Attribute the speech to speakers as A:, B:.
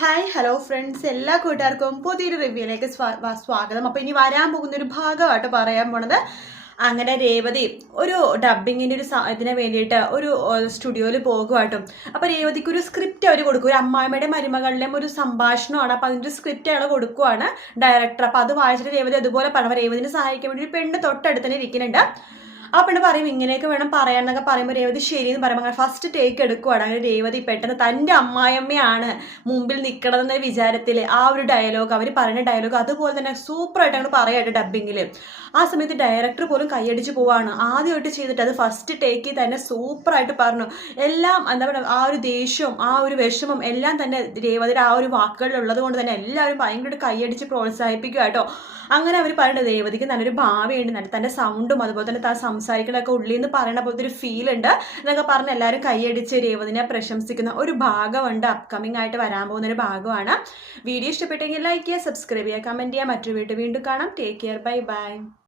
A: Hi hello friends എല്ലാ കൂട്ടുകാർക്കും പുതിയൊരു റിവ്യൂയിലേക്ക് സ്വാഗതം. അപ്പോൾ ഇനി വരാൻ പോകുന്ന ഒരു ഭാഗമായിട്ട് പറയാൻ പോണത് അങ്ങനെ രേവതി ഒരു ഡബിങ്ങിന്റെ ഒരു ഇതിന് വേണ്ടിയിട്ട് ഒരു സ്റ്റുഡിയോയിൽ പോകുമായിട്ടും അപ്പോൾ രേവതിക്ക് ഒരു സ്ക്രിപ്റ്റ് അവർ കൊടുക്കും. ഒരു അമ്മായിമ്മയുടെ മരുമകളിലെയും ഒരു സംഭാഷണമാണ്. അപ്പോൾ അതിന്റെ സ്ക്രിപ്റ്റ് അയാൾ കൊടുക്കുവാണ് ഡയറക്ടർ അപ്പോൾ അത് വായിച്ചിട്ട് രേവതി അതുപോലെ പറഞ്ഞു രേവതിനെ സഹായിക്കാൻ വേണ്ടി ഒരു പെണ്ണ് തൊട്ടടുത്ത് തന്നെ ഇരിക്കുന്നുണ്ട്. ആ പെണ്ണ് പറയും ഇങ്ങനെയൊക്കെ വേണം പറയാൻ എന്നൊക്കെ പറയുമ്പോൾ രേവതി ശരി എന്ന് പറയുമ്പോൾ അങ്ങനെ ഫസ്റ്റ് ടേക്ക് എടുക്കുവാണ്. അങ്ങനെ രേവതി പെട്ടെന്ന് തന്റെ അമ്മായിയമ്മയാണ് മുമ്പിൽ നിൽക്കണമെന്ന വിചാരത്തിൽ ആ ഒരു ഡയലോഗ് അവർ പറയുന്ന ഡയലോഗ് അതുപോലെ തന്നെ സൂപ്പറായിട്ട് അങ്ങോട്ട് പറയായിട്ട് ഡബിങ്ങിൽ ആ സമയത്ത് ഡയറക്ടർ പോലും കൈയടിച്ച് പോവാണ്. ആദ്യമായിട്ട് ചെയ്തിട്ട് അത് ഫസ്റ്റ് ടേക്കിൽ തന്നെ സൂപ്പറായിട്ട് പറഞ്ഞു. എല്ലാം എന്താ പറയുക ആ ഒരു ദേഷ്യവും ആ ഒരു വിഷമം എല്ലാം തന്നെ രേവതിയുടെ ആ ഒരു വാക്കുകളിൽ ഉള്ളത് കൊണ്ട് തന്നെ എല്ലാവരും ഭയങ്കരമായിട്ട് കൈയടിച്ച് പ്രോത്സാഹിപ്പിക്കുക കേട്ടോ. അങ്ങനെ അവർ പറയുന്നത് രേവതിക്ക് നല്ലൊരു ഭാവിയുണ്ട്. നല്ല തന്റെ സൗണ്ടും അതുപോലെ തന്നെ താൻ സംസാരിക്കണൊക്കെ ഉള്ളിൽ നിന്ന് പറയണ പോലത്തെ ഒരു ഫീൽ ഉണ്ട് എന്നൊക്കെ പറഞ്ഞ് എല്ലാവരും കൈയടിച്ച് രേവതിനെ പ്രശംസിക്കുന്ന ഒരു ഭാഗമുണ്ട്. അപ്കമിംഗ് ആയിട്ട് വരാൻ പോകുന്ന ഒരു ഭാഗമാണ്. വീഡിയോ ഇഷ്ടപ്പെട്ടെങ്കിൽ ലൈക്ക് ചെയ്യുക സബ്സ്ക്രൈബ് ചെയ്യുക കമന്റ് ചെയ്യുക. മറ്റൊരു വീഡിയോ വീണ്ടും കാണാം. Take care bye bye